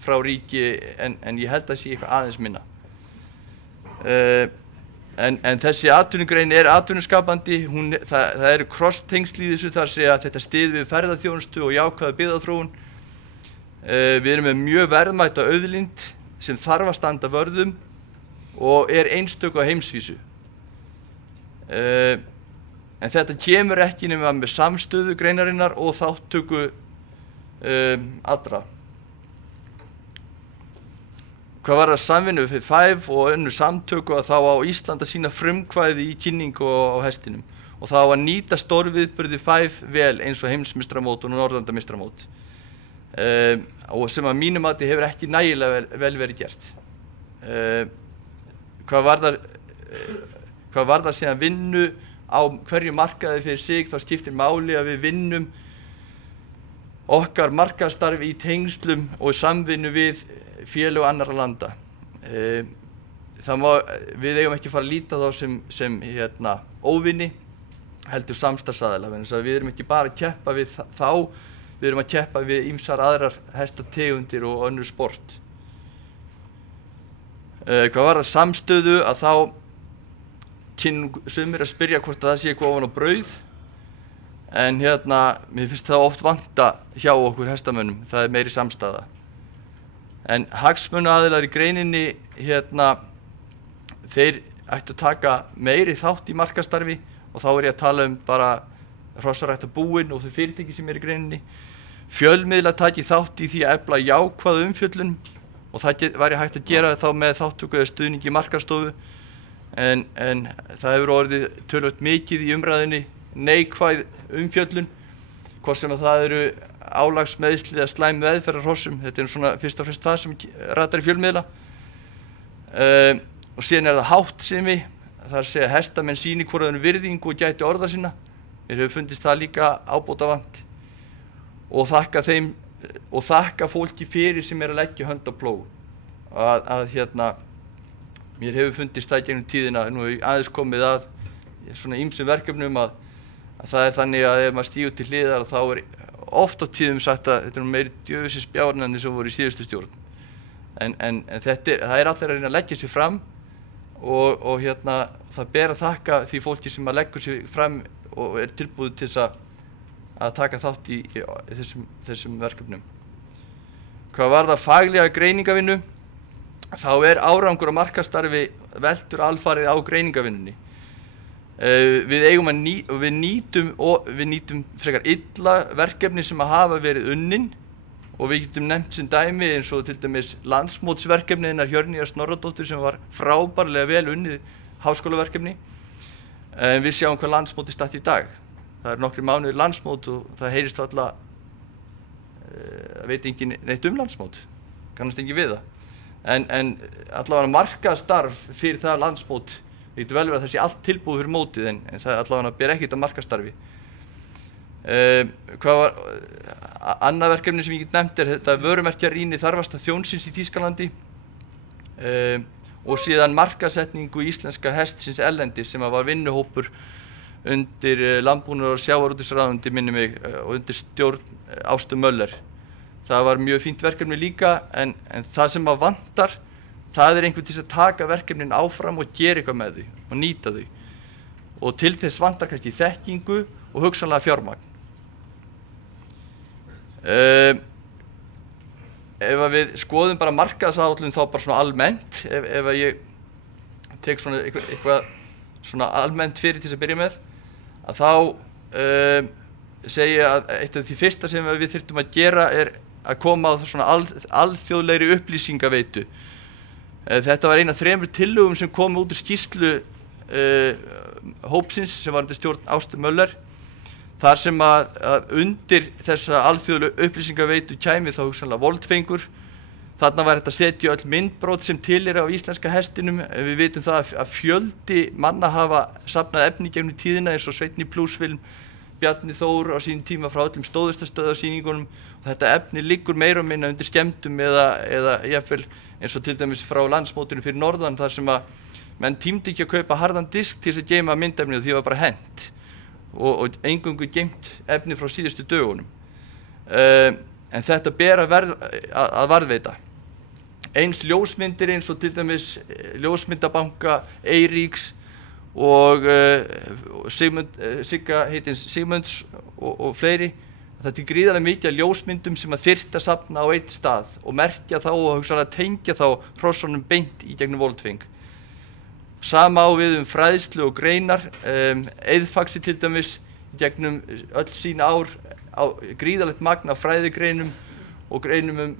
frá ríki, en ég held að sé eitthvað aðeins minna. En þessi atvinnugrein atvinnuskapandi, það eru krosstengsl í þessu, þar segja að þetta styður við ferðaþjónustu og jákvæða byggðaþróun. Við erum með mjög verðmæta auðlind sem þarf að standa vörðum og einstök á heimsvísu. En þetta kemur ekki nema með samstöðu greinarinnar og þátttöku allra. Hvað var það samvinnu fyrir Five og önnur samtöku, að þá á Ísland að sýna frumkvæði í kynningu á hestinum, og þá að nýta stórviðburði Five vel eins og heimsmeistaramót og Norðurlandameistaramót, og sem að mínu mati hefur ekki nægilega vel verið gert. Hvað varðar síðan vinnu á hverju markaði fyrir sig, þá skiptir máli að við vinnum okkar markaðsstarf í tengslum og samvinnu við félög annarra landa. Við eigum ekki að fara að líta þá sem óvinni, heldur samstarfsaðila, vegna þess að við erum ekki bara að keppa við þá, við erum að keppa við ýmsar aðrar hestategundir og önnur sport. Hvað var það samstöðu, að þá kynnu sumir að spyrja hvort það sé eitthvað ofan á brauð, en mér finnst það oft vanta hjá okkur hestamönnum, það meiri samstaða. En hagsmunaaðilar í greininni, þeir ættu að taka meiri þátt í markaðsstarfi, og þá ég að tala bara hrossaræktarbúin og þau fyrirtæki sem í greininni. Fjölmiðlar taki þátt í því að efla jákvæða umfjöllun, og það væri hægt að gera þá með þátttöku eða stuðningi markaðsstofu, en það hefur orðið töluvert mikið í umræðunni neikvæð umfjöllun, hvort sem að það eru álagsmeiðsli eða slæm meðferð á hrossum. Þetta svona fyrst og fremst það sem ratar í fjölmiðla. Og síðan það háttsemi, það segja hestamenn sýni hvoraðinu virðingu og gæti orða sinna. Mér hefur fundist það líka ábótavant, og þakka fólki fyrir sem að leggja hönd á plóg. Mér hefur fundist það gegnum tíðina, nú hefur aðeins komið að svona ýmsum verkefnum að það þannig að ef maður stígur til hliðar, þá oft á tíðum sagt að þetta meiri djöfisins bjárnandi sem voru í síðustu stjórn. En það allir að reyna að leggja sig fram, og það ber að þakka því fólki sem að leggur sig fram og tilbúið til að taka þátt í þessum verkefnum. Hvað var það faglega greiningavinnu, þá árangur á markaðsstarfi veltur alfarið á greiningavinnunni. Við nýtum frekar illa verkefni sem að hafa verið unnin, og við getum nefnt sem dæmi eins og til dæmis landsmótsverkefni hennar Hjörnýjar Snorradóttur, sem var frábærlega vel unnið háskólaverkefni. En við sjáum hvað landsmóti statt í dag. Það nokkrir mánuðir landsmót, og það heyrist alltaf, veit engin neitt landsmót, kannast engin við það. En allavega markaðsstarf fyrir það landsmót, það getur vel verið að það sé allt tilbúið fyrir mótið, en það allavega ber ekkert á markaðsstarfi. Annað verkefni sem ég get nefnt þetta vörumerkjarýni þarfasta þjónsins í Þýskalandi, og síðan markaðssetningu íslenska hestsins erlendis, sem var vinnuhópur undir landbúnaðar- og sjávarútvegsráðuneyti, minnir mig, og undir stjórn Ástu Möller. Það var mjög fínt verkefni líka, en það sem að vantar, það einhvern til að taka verkefnin áfram og gera eitthvað með þau og nýta þau. Og til þess vantar kannski þekkingu og hugsanlega fjármagn. Ef við skoðum bara markaðsáætlun þá bara svona almennt, ef ég tek svona eitthvað svona almennt fyrir til þess að byrja með, að þá segja að eitt af því fyrsta sem við þyrftum að gera að koma á svona alþjóðlegri upplýsingaveitu. Þetta var ein af 3 tillögum sem komu út úr skýrslu hópsins sem var undir stjórn Ástu Möller, þar sem að undir þessa alþjóðlegu upplýsingaveitu kæmi þá hugsanlega voldfengur. Þarna var þetta að setja öll myndbrot sem til á íslenska hestinum. Við vitum það að fjöldi manna hafa safnað efni gegnum tíðina eins og Sveinn í Plúsfilm, Bjarni Þór á sínum tíma frá öllum stóðvistastöðvarsýningunum. Þetta efni liggur meira og minna undir skemmdum eða jafnvel eins og til dæmis frá landsmótinu fyrir norðan, þar sem að menn tímdi ekki að kaupa harðan disk til þess að geyma myndefnið og því var bara hent og eingöngu geymt efni frá síðustu dögunum. En þetta ber að varðveita. Eins ljósmyndir eins og til dæmis ljósmyndabanka Eiríks og Sigga heitins Sigmunds og fleiri. Þetta gríðarlega mikið af ljósmyndum sem að þyrfti að safna á einn stað og merkja þá og hugsanlega tengja þá hrossunum beint í gegnum voldfeng. Sama á við fræðslu og greinar. Eiðfaxi til dæmis gegnum öll sín ár á gríðarlegt magn af fræðigreinum og greinum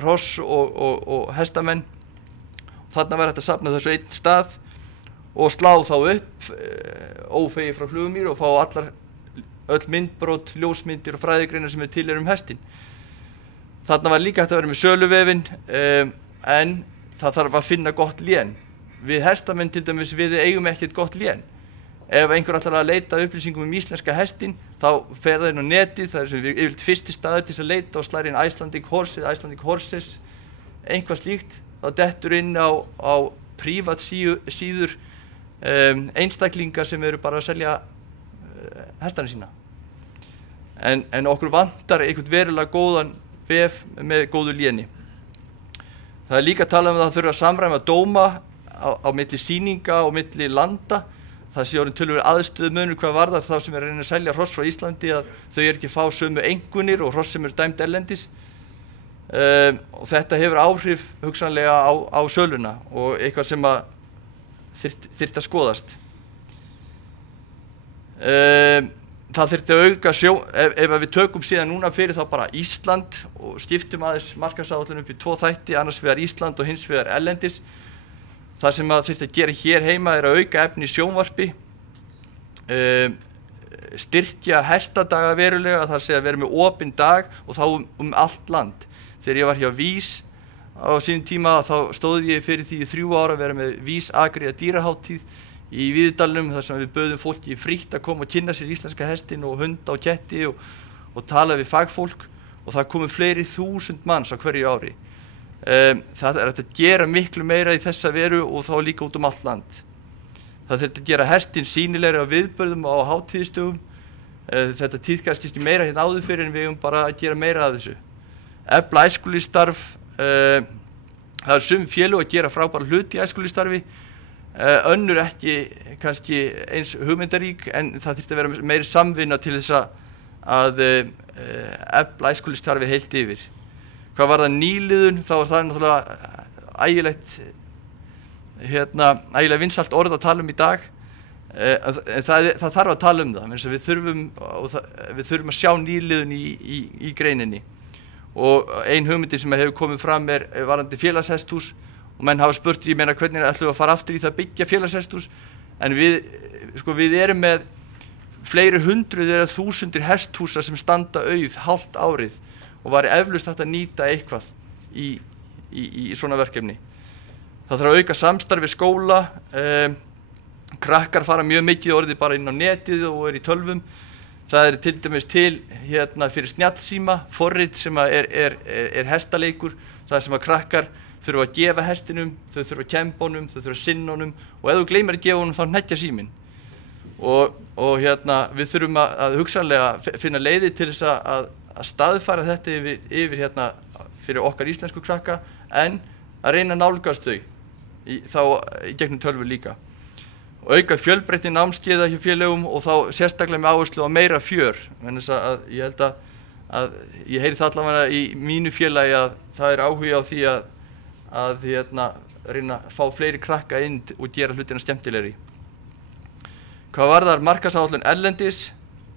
hross og hestamenn. Þarna var hægt að safna þessu einn stað og slá þá upp ófegi frá Flugumýr og fá öll myndbrot, ljósmyndir og fræðigreinar sem til hestin. Þarna var líka hægt að vera með söluvefinn, en það þarf að finna gott lén. Við hestamenn til dæmis, við eigum ekkert gott lén. Ef einhver ætlar að leita upplýsingum íslenska hestin, þá fer það inn á netið, það sem yfirleitt fyrsti staður til að leita og slær inn Icelandic Horses, Icelandic Horses, einhvað slíkt, þá dettur inn á prívat síður einstaklinga sem eru bara að selja hestana sína. En okkur vantar einhvern verulega góðan vef með góðu léni. Það líka talað að það þurfa að samræma dóma á milli sýninga og milli landa. Það sé orðinn töluverður aðstöðumunur hvað varðar þá sem að reyna að selja hross frá Íslandi, að þau ekki að fá sömu einkunnir og hross sem eru dæmd erlendis. Og þetta hefur áhrif hugsanlega á söluna og eitthvað sem að þyrfti að skoðast. Það þyrfti að auka ef við tökum síðan núna fyrir þá bara Ísland og skiptum aðeins markaðsáætlun upp í 2 þætti, annars vegar Ísland og hins vegar erlendis. Það sem að þyrfti að gera hér heima að auka efni í sjónvarpi, styrkja hestadaga verulega, það sé að vera með opinn dag og þá allt land. Þegar ég var hjá Vís á sínum tíma þá stóð ég fyrir því í 3 ára að vera með Vís Agria dýraháttíð í Víðidalnum, þar sem við böðum fólki frítt að koma og kynna sér íslenska hestin og hunda og ketti og tala við fagfólk og það komu fleiri 1000 manns á hverju ári. Það hægt að gera miklu meira í þessa veru og þá líka út allt land. Það þurfti að gera hestin sýnilegri á viðburðum á hátíðisdögum. Þetta tíðkastist í meira hérna áður fyrir en við eigum bara að gera meira af þessu. Efla æskulýðsstarf, það sum félög að gera frábæra hluti í æskulýðsstarfi, önnur ekki kannski eins hugmyndarík, en það þyrfti að vera meiri samvinna til þess að efla æskulýðsstarfi heilt yfir. Hvað var það nýliðun, þá var það náttúrulega ægilega vinsælt orð að tala í dag. Það þarf að tala það, við þurfum að sjá nýliðun í greininni. Og ein hugmyndin sem hefur komið fram varðandi félagshesthús og menn hafa spurt, ég meina hvernig ætlum við að fara aftur í það að byggja félagshesthús, en við erum með fleiri hundruð eða þúsundir hesthúsa sem standa auð hálft árið og væri eflaust hægt að nýta eitthvað í svona verkefni. Það þarf að auka samstarf við skóla, krakkar fara mjög mikið orðið bara inn á netið og í tölvum. Það til dæmis til fyrir snjallsíma, forrit sem er hestaleikur, það sem að krakkar þurfa að gefa hestinum, þau þurfa að kemba honum, þau þurfa að sinna honum og ef þú gleymir að gefa honum þá hneggja síminn. Og við þurfum að hugsanlega finna leiðir til þess að staðfæra þetta yfir fyrir okkar íslensku krakka en að reyna að nálgast þau þá í gegnum tölvu líka. Og auka fjölbreytni námskeiða hjá félögum og þá sérstaklega með áherslu á meira fjör. Ég held að ég heyri það allavega í mínu félagi að það áhugi á því að reyna að fá fleiri krakka inn og gera hlutina skemmtilegri. Hvað varðar markaðsáætlun erlendis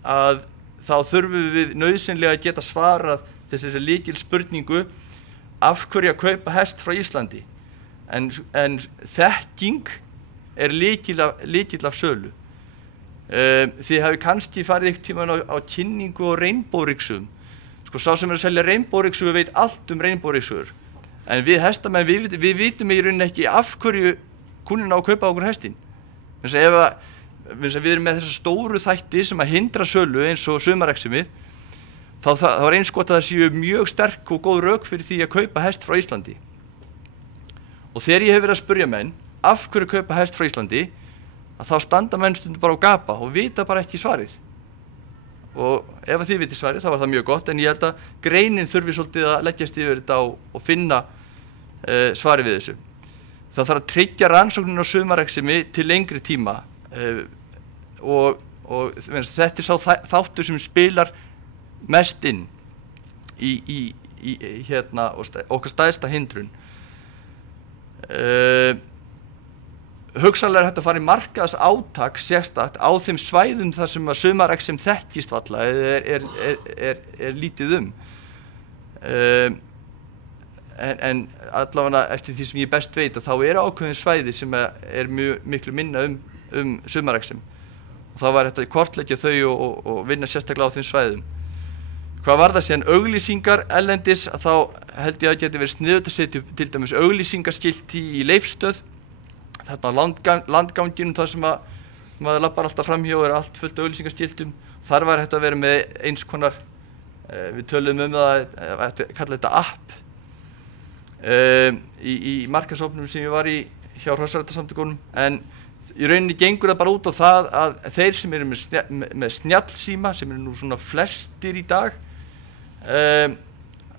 að þá þurfum við nauðsynlega að geta svarað þessari lykil spurningu af hverju að kaupa hest frá Íslandi. En þekking lykil af sölu. Þið hafi kannski farið einhvern tímann á kynningu og reynbóryxum. Sko, sá sem að selja reynbóryxu veit allt reynbóryxur. En við hestamenn, við vitum í rauninni ekki af hverju kúnninn á að kaupa okkur hestinn. Ef við erum með þessa stóru þætti sem að hindra sölu eins og sumareximið, þá er eins gott að það séu mjög sterk og góð rök fyrir því að kaupa hest frá Íslandi. Og þegar ég hef verið að spurja menn af hverju kaupa hest frá Íslandi, að þá standa menn stundum bara á gapa og vita bara ekki svarið. Og ef þið vitið svarið þá var það mjög gott, en ég held að greinin þurfi svolítið að leggjast yfir þetta og finna svarið við þessu. Það þarf að tryggja rannsóknin á sumareximi til lengri tíma og þetta sá þáttur sem spilar mest inn í okkar stærsta hindrun. Hugsanlega er hægt að fara í markaðsátak sérstakt á þeim svæðum þar sem að sumarexim þekkist valla eða er lítið en allavega eftir því sem ég best veit að þá ákveðin svæði sem er miklu minna sumarexim og þá var hægt að kortleggja þau og vinna sérstaklega á þeim svæðum. Hvað var það síðan auglýsingar erlendis, að þá held ég að geti verið sniðugt að setja upp til dæmis auglýsingaskilt í Leifsstöð. Þarna á landganginum þar sem að maður lappar alltaf framhjá og allt fullt auglýsingaskiltum. Þar var hægt að vera með eins konar, við töluðum það, kalla þetta app í markaðsóknum sem ég var í hjá Hrossaræktarsamtökunum, en í rauninni gengur það bara út á það að þeir sem eru með snjallsíma, sem eru nú svona flestir í dag,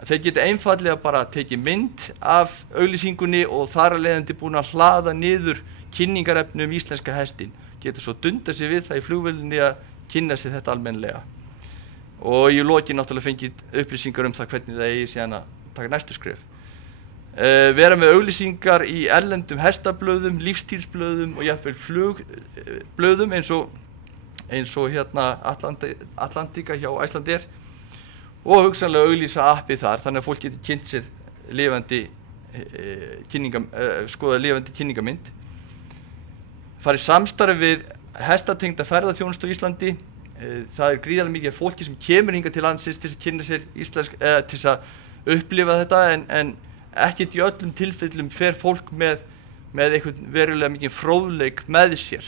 þeir geta einfaldlega bara tekið mynd af auglýsingunni og þar af leiðandi búin að hlaða niður kynningarefni íslenska hestinn. Geta svo dundað sér við það í flugvélinni að kynna sér þetta almennilega. Og í lokin náttúrulega fengið upplýsingar það hvernig það eigi síðan að taka næstu skref. Vera með auglýsingar í erlendum hestablöðum, lífstílsblöðum og jafnvel flugblöðum eins og Atlantika hjá Icelandair og hugsanlega auglýsa appi þar þannig að fólk getur kynnt sér skoða lifandi kynningamynd. Farið samstarfi við hestatengda ferðaþjónustu á Íslandi. Það gríðarlega mikið af fólki sem kemur hingað til landsins til að kynna sér til þess að upplifa þetta en ekkert í öllum tilfellum fer fólk með einhvern verulega mikið fróðleik með sér.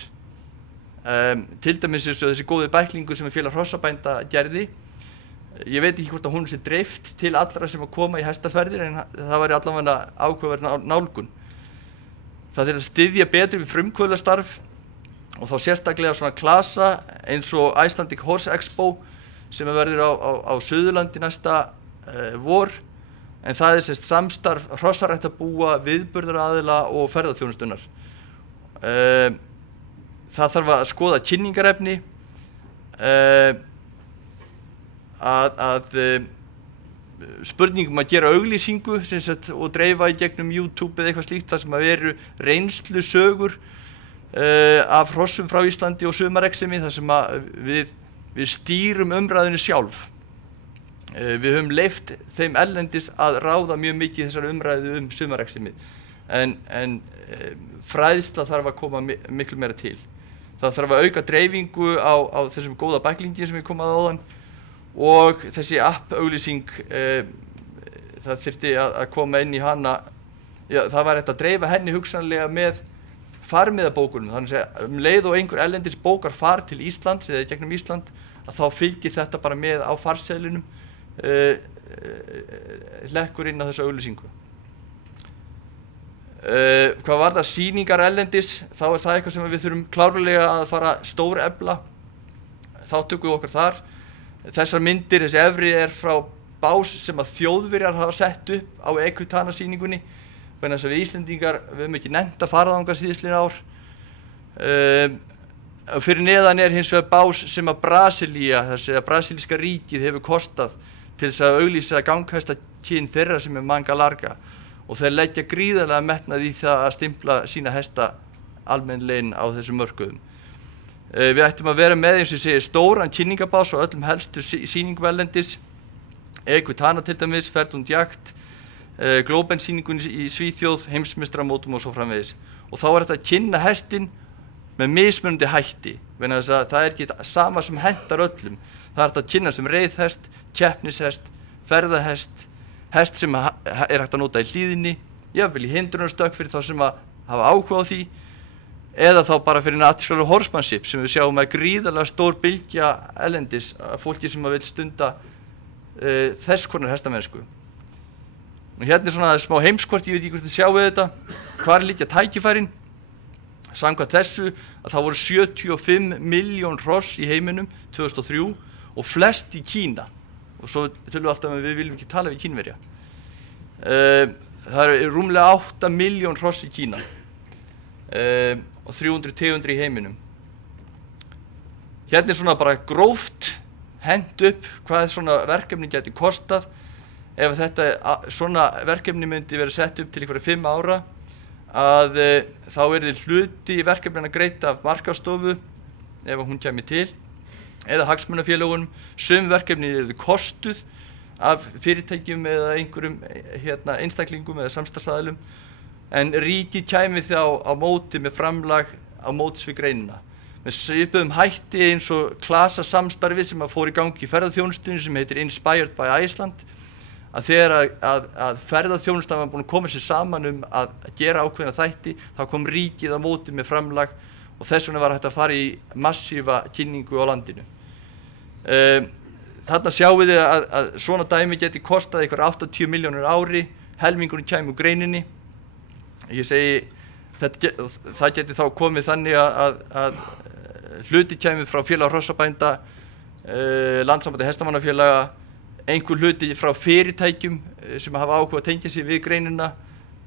Til dæmis þessi góði bæklingur sem félag hrossabænda gerði. Ég veit ekki hvort að hún sé dreift til allra sem að koma í hestaferðir en það væri allavega áhugaverð nálgun. Það er að styðja betur við frumkvöðlastarf og þá sérstaklega svona klasa eins og Icelandic Horse Expo sem verður á Suðurlandi næsta vor. En það er samstarf hrossaræktarbúa, viðburðaraðila og ferðaþjónustunnar. Það þarf að skoða kynningarefni, spurningum að gera auglýsingu og dreifa í gegnum YouTube eða eitthvað slíkt þar sem að veru reynslusögur af hrossum frá Íslandi og sumareximi þar sem að við stýrum umræðinu sjálf. Við höfum leyft þeim erlendis að ráða mjög mikið þessari umræðu sumareximið en fræðsla þarf að koma miklu meira til. Það þarf að auka dreifingu á þessum góða bæklingi sem við komum að áðan og þessi app-auglýsing, það þyrfti að koma inn í hana, það var hægt að dreifa henni hugsanlega með farmiðabókunum, þannig að leið og einhver erlendis bókar far til Íslands eða gegnum Ísland, að þá fylgir þetta bara með á farseðlinum, leggur inn á þessu auglýsingu. Hvað var það sýningar erlendis, þá er það eitthvað sem við þurfum klárlega að fara stórefla þátttöku okkar þar. Þessar myndir, þessi efri frá bás sem að Þjóðverjar hafa sett upp á Equitana sýningunni vegna þess að við Íslendingar, við höfum ekki nennt að fara þangað síðastliðin ár. Fyrir neðan hins vegar bás sem að Brasilía, þessi að brasilíska ríkið hefur kostað til þess að auglýsa ganghestakyn þeirra sem manga larga og þeir leggja gríðarlega metnað í það að stimpla sína hesta almennlegin á þessum mörkuðum. Við ættum að vera með, eins og ég segi, stóran kynningabás á öllum helstu sýningum erlendis, Equitana til dæmis, Ferdinand Jagt, Globen-sýningun í Svíþjóð, heimsmeistaramótum og svo framvegis. Og þá þetta að kynna hestinn með mismunandi hætti, vegna þess að það ekki sama sem hentar öllum. Það þetta að kynna sem reiðhest, keppnishest, ferðahest, hest sem hægt að nota í hlíðinni, jafnvel í hindrunarstökk fyrir þá sem hafa áhuga á því, eða þá bara fyrir natural horsemanship sem við sjáum að gríðarlega stór bylgja erlendis, fólki sem vil stunda þess konar hestamennsku. Og hérna svona smá heimskort, ég veit ekki hvort þið sjáu þetta, hvar liggja tækifærin. Samkvæmt þessu að það voru 75 milljón hross í heiminum 2003 og flest í Kína. Og svo tölum við alltaf að við viljum ekki tala við Kínverja. Það rúmlega 8 milljón hross í Kína og 300 tegundir í heiminum. Hérna svona bara gróft hent upp hvað svona verkefni geti kostað. Ef svona verkefni myndi vera sett upp til einhverja 5 ára, að þá yrði hluti í verkefnina greitt af markaðsstofu ef hún kæmi til, eða hagsmunafélögunum. Sum verkefni yrðu kostuð af fyrirtækjum eða einhverjum einstaklingum eða samstarfsaðilum, en ríkið kæmi þá á móti með framlag á mótis við greinina. Með svipuðum hætti eins og klasasamstarfi sem fór í gangi í ferðaþjónustunni sem heitir Inspired by Iceland, að þegar að ferðaþjónustan var búin að koma sér saman að gera ákveðna þætti, þá kom ríkið á móti með framlag og þess vegna var hægt að fara í massífa kynningu á landinu. Þarna sjáum við að svona dæmi geti kostað einhver 80 milljónir ári, helmingurinn kæmi úr greininni. Ég segi, það geti þá komið þannig að hluti kæmi frá félag hrossabænda, Landssambandi hestamannafélaga, einhver hluti frá fyrirtækjum sem hafa áhuga að tengja sig við greinina,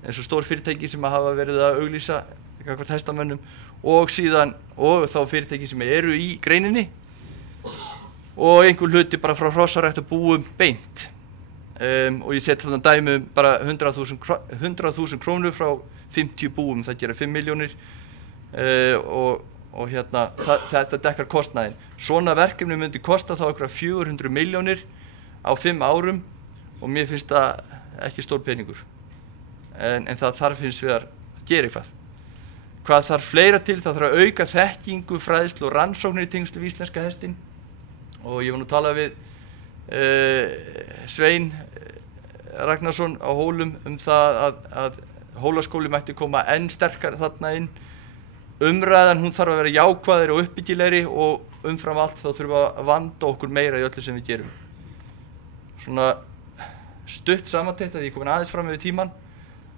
eins og stór fyrirtæki sem hafa verið að auglýsa gagnvart hestamönnum, og þá fyrirtæki sem eru í greininni, og einhver hluti bara frá hrossaræktarbúum beint. Og ég set þarna dæmi bara 100.000 krónur frá 50 búum, það gera 5 milljónir, og þetta dekkar kostnaðinn. Svona verkefni myndi kosta þá einhverja 400 milljónir á 5 árum og mér finnst það ekki stór peningur. En það þarf hins vegar að gera eitthvað. Hvað þarf fleira til? Það þarf að auka þekkingu, fræðslu og rannsóknir í tengslum við íslenska hestinn. Og ég var nú að tala við Svein Ragnarsson á Hólum það að Hólaskóli mætti koma enn sterkar þarna inn. Umræðan hún þarf að vera jákvæðari og uppbyggilegri og umfram allt þá þurfum við að vanda okkur meira í öllu sem við gerum. Svona stutt samantekt að ég komin aðeins fram yfir tíman,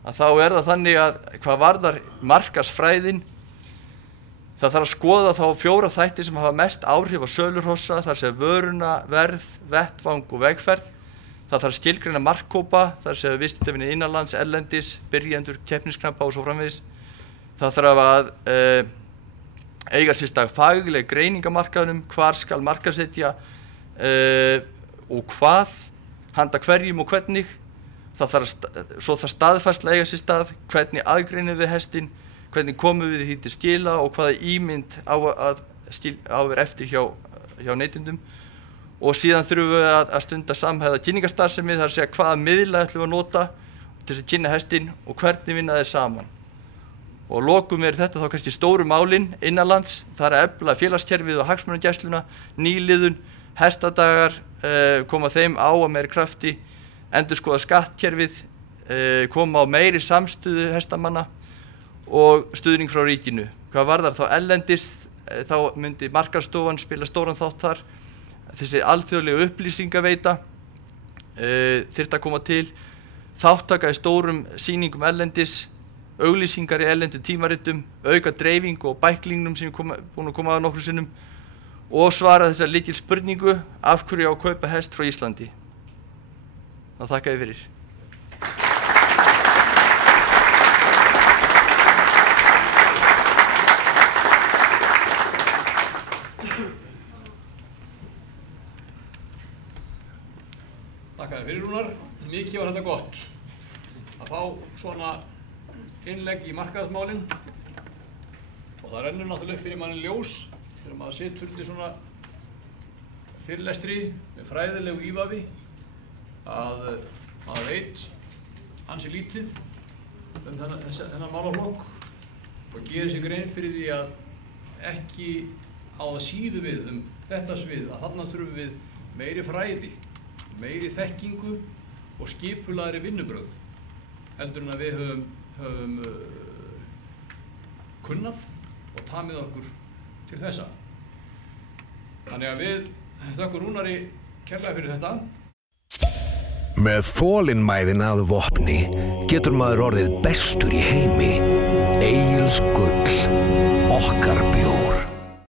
að þá það þannig að hvað varðar markaðsfræðin, það þarf að skoða þá 4 þætti sem hafa mest áhrif á sölurhossa, þar sem vöruna, verð, vettvang og vegferð. Það þarf að skilgreina markhópa, þar sem viðskiptavinir innanlands, erlendis, byrjendur, keppnisknappa og svo framvegis. Það þarf að eiga sér stað fagleg greining á markaðnum, hvar skal markaðssetja og hvað, handa hverjum og hvernig. Svo þarf staðfærsla eiga sér stað, hvernig aðgreinum við hestinn, hvernig komum við því til skila og hvaða ímynd á að vera eftir hjá neytendum. Og síðan þurfum við að stunda samhæfða kynningarstarfsemi, þar að segja hvaða miðla ætlum við að nota til þess að kynna hestinn og hvernig vinna þeir saman. Og lokum þetta þá kannski stóru málin innanlands, það að efla félagskerfið og hagsmunagæsluna, nýliðun, hestadagar, koma þeim á að meiri krafti, endurskoða skattkerfið, koma á meiri samstöðu hestamanna og stuðning frá ríkinu. Hvað varðar þá erlendis, þá myndi markaðsstofan spila stóran þátt þar. Þessi alþjóðlega upplýsingaveita þyrfti að koma til, þáttaka í stórum sýningum erlendis, auglýsingar í erlendum tímaritum, auka dreifingu og bæklingnum sem búin að koma að nokkrum sinnum og svara þessar lykilspurningu, af hverju á að kaupa hest frá Íslandi. Það þakka ég fyrir. Þakka þér fyrir, Rúnar. Mikið var þetta gott að fá svona innlegg í markaðsmálin og það rennur náttúrulega upp fyrir manni ljós þegar maður situr í svona fyrirlestri með fræðilegu ívafi að maður veit ansi lítið þennan málaflokk og gerir sig grein fyrir því að ekki á það síðu við þetta svið að þarna þurfum við meiri fræði, meiri þekkingu og skipulagðri vinnubrögð heldur en að við höfum kunnað og tamið okkur til þessa. Þannig að við þökkum Rúnari kærlega fyrir þetta. Með þolinmæðina að vopni getur maður orðið bestur í heimi. Egils gull, okkar bjór.